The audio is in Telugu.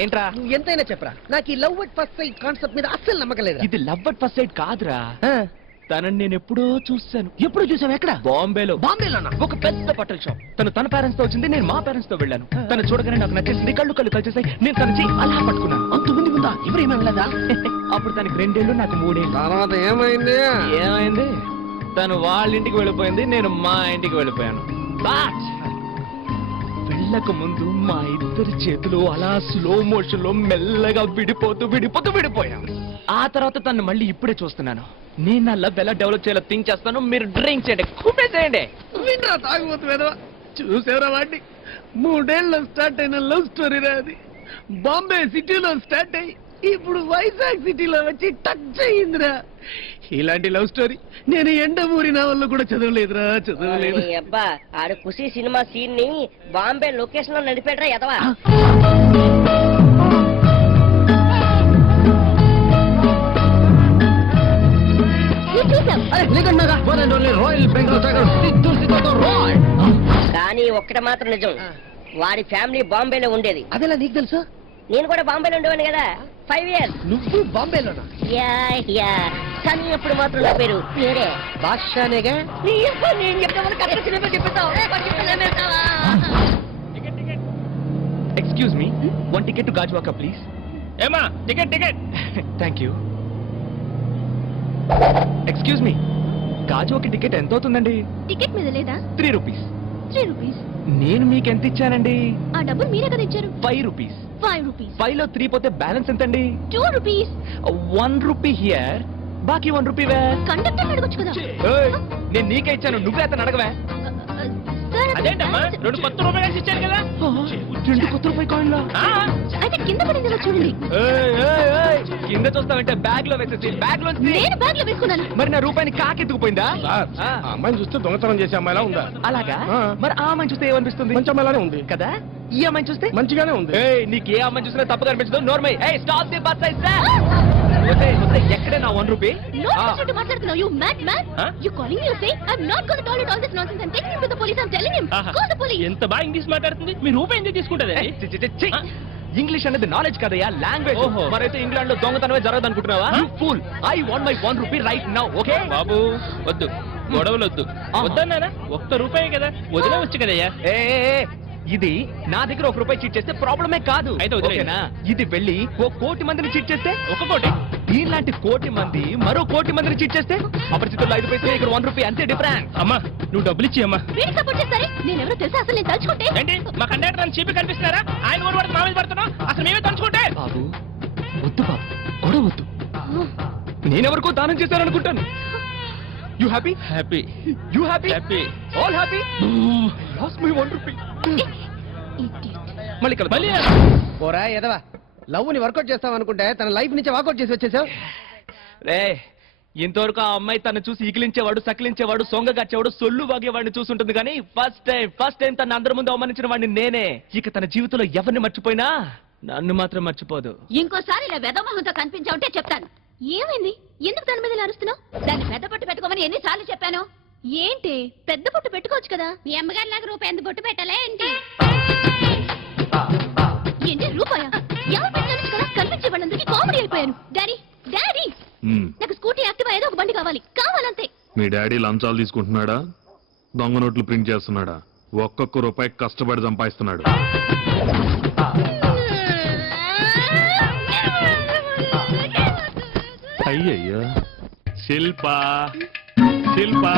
ఏంట్రా నువ్వు ఎంతైనా చెప్పరా, నాకు ఈ love at first sight concept మీద అస్సలు నమ్మకం లేదు. ఇది లవ్ అట్ ఫస్ట్ సైట్ కాదురా, తనని నేను ఎప్పుడో చూసాను. ఎప్పుడు చూసావు? ఎక్కడ? బాంబేలో. బాంబేలోనా? ఒక పెద్ద బట్టల షాప్. తన పేరెంట్స్ తో వచ్చింది, నేను మా పేరెంట్స్ తో వెళ్ళాను. తను చూడగానే నాకు నచ్చేసింది, కళ్ళు కలిసేసాయి. నేను తన చెయ్యి అలా పట్టుకున్నాను. అంతమంది ఉందా? ఎవరేమీ వెళ్ళదా? అప్పుడు తనకి 2 ఏళ్ళు, నాకు 3 ఏళ్ళు. తర్వాత ఏమైంది? ఏమైంది? తను వాళ్ళ ఇంటికి వెళ్ళిపోయింది, నేను మా ఇంటికి వెళ్ళిపోయాను. వెళ్ళక ముందు మా ఇద్దరి చేతులు అలా స్లో మోషన్ లో మెల్లగా విడిపోయాం. ఆ తర్వాత తను మళ్ళీ ఇప్పుడే చూస్తున్నాను. నేను నా లవ్ ఎలా డెవలప్ చేయాలో థింక్ చేస్తాను. మీరు డ్రింక్ చేయండి, కుప్పేసేయండి. వినరా తాగుబోతు వేదవా, చూసేవరా వాడిని. 3 ఏళ్ళలో స్టార్ట్ అయిన లవ్ స్టోరీ అది. బాంబే సిటీలో స్టార్ట్ అయ్యి ఇప్పుడు వైజాగ్ సిటీలో వచ్చి టచ్ అయ్యిందిరా. ఇలాంటి లవ్ స్టోరీ నేను ఎండమూరి నావల్లో కూడా చదవలేదురా, చదవలేదు. అబ్బా ఆడు ఖుషి సినిమా సీన్ ని బాంబే లొకేషన్ లో నడిపేట్రా ఎదవా. కానీ ఒక్కటి మాత్రం నిజం, వాడి ఫ్యామిలీ బాంబేలో ఉండేది. అదేలా నీకు తెలుసు? నేను కూడా బాంబేలో ఉండేవాడిని కదా 5 years. నువ్వు బాంబేలోనా? కానీ ఎప్పుడు మాత్రం నా పేరు వేరే బాద్షానేగా. Excuse me, 1 ticket to Gajuwaka please. ఏమా ticket? Thank you. Excuse me, Gajuwaka ticket ఎంత అవుతుందండి? టికెట్ మీద లేదా? 3 రూపీస్. 3 రూపీస్. నేను మీకు ఎంత ఇచ్చానండి? ఆ డబ్బులు మీరే కదా ఇచ్చారు. 5 రూపీస్. 5 రూపీస్. 5 లో 3 పోతే బ్యాలెన్స్ ఎంతండి? 2 రూపీస్. 1 రూపీ హియర్, బాకీ 1 రూపీ వేర్. కండక్టర్ అడగొచ్చు కదా. నేను నీకే ఇచ్చాను, నువ్వే అతను అడగవే. అదేంటమ్మా, 2 కొత్త రూపాయలు ఇచ్చాను కదా. 2 కొత్త రూపాయి కాయిన్లా? అయితే కింద పడిందో చూడండి. కింద చూస్తామంటే బ్యాగ్ లో వేసేసి. బ్యాగ్ లో నేను బ్యాగ్ లో వేసుకున్నాను. మరి నా రూపాయిని కాకెత్తుకుపోయిందా? అమ్మాయిని చూస్తే దొంగతనం చేసే అమ్మాయిలా ఉందా? అలాగా? మరి ఆ అమ్మాయిని చూస్తే ఏమనిపిస్తుంది? మంచి అమ్మాయిలానే ఉంది కదా. ఈ అమ్మాయిని చూస్తే మంచిగానే ఉంది. నీకు ఏ అమ్మాయిని చూసినా తప్పుగా అనిపించదు. నోర్మై. Stop the bus. ఎక్కడే నా 1 రూపీ? మాట్లాడుతున్నావు. You mad man? You calling me to say I'm not going to tolerate all this nonsense and taking him to the police. I'm telling him. Call the police. ఎంత బాగా ఇంగ్లీష్ మాట్లాడుతుంది. మీ రూపాయి ఎందుకు తీసుకుంటది? ఇంగ్లీష్ అనేది నాలెడ్జ్ కదయ్యా, లాంగ్వేజ్. మరైతే ఇంగ్లాండ్ లో దొంగతనమే జరగదు అనుకుంటున్నావా? Fool. I want my 1 rupee right now. Okay బాబు, వద్దు గొడవలు వద్దు. వద్దన్నానా? 1 రూపాయి కదా, వదిలేవచ్చు కదయ్యా. ఇది నా దగ్గర 1 రూపాయి చీట్ చేస్తే ప్రాబ్లమే కాదు. అయితే వదిలేనా? ఇది వెళ్ళి 1 కోటి మందిని చీట్ చేస్తే 1 కోటి, ఇలాంటి 1 కోటి మంది మరో 1 కోటి మందిని చీట్ చేస్తే అపరిచితుల్లో 5 పైసలు, ఇక్కడ 1 రూపీ, అంతే డిఫరెన్స్. అమ్మా నువ్వు డబ్బులు ఇచ్చి అమ్మా. వీడికి సపోర్ట్ చేస్తారే. నేను ఎవరో తెలుసా? అసలు నేను తలుచుకుంటే ఏంటి మా కండక్టర్ అని చీపి కనిపిస్తున్నారా? ఆయన ఓడి పడుతుంది, మా మీద పడుతున్నావు. అసలు మేమే తలుచుకుంటే. బాబు వద్దు బాబు, గొడవ వద్దు. నేనెవరికో దానం చేశాను అనుకుంటాను. You happy? Happy. You happy? Happy. All happy? Lost my 1 rupee. మళ్ళీ కలపాలి. పోరా ఎదవా, లవ్ ని వర్కౌట్ చేస్తావు అనుకుంటే తన లైఫ్ నుంచి వాకౌట్ చేసి వచ్చేసావు. రే, ఇంతవరకు ఆ అమ్మాయి తను చూసి ఇకిలించేవాడు, సకిలించేవాడు, సొంగగచ్చేవాడు, సొల్లు బాగేవాడిని చూసుంటుంది. కానీ ఫస్ట్ టైం తన అందరి ముందు అవమానించిన వాడిని నేనే. ఇక తన జీవితంలో ఎవరిని మర్చిపోయినా నన్ను మాత్రం మర్చిపోదు. ఇంకోసారి ఇలా వెదమొహంతో కనిపించావుంటే చెప్తాను. ఏమైంది? ఎందుకు తన మీద అరుస్తున్నావు? దాన్ని పెద్ద పొట్టు పెట్టుకోమని ఎన్నిసార్లు చెప్పాను? ఏంటి పెద్ద పొట్టు పెట్టుకోవచ్చు కదా. మీ అమ్మగారి లాగా రూపాయి ఎందుకు బొట్టు పెట్టాలే ఏంటి? ఏంటి రూపాయ? ఎవరు పెట్టాను కదా, కనిపించే వాళ్ళందరికీ కామెడీ అయిపోయాను. డాడీ డాడీ, నాకు స్కూటీ, యాక్టివా ఏదో ఒక బండి కావాలంతే. మీ డాడీ లంచాలు తీసుకుంటున్నాడా, దొంగ నోట్లు ప్రింట్ చేస్తున్నాడా? 1 రూపాయి కష్టపడి సంపాదిస్తున్నాడు. అయ్యయ్యో, శిల్పా శిల్పా,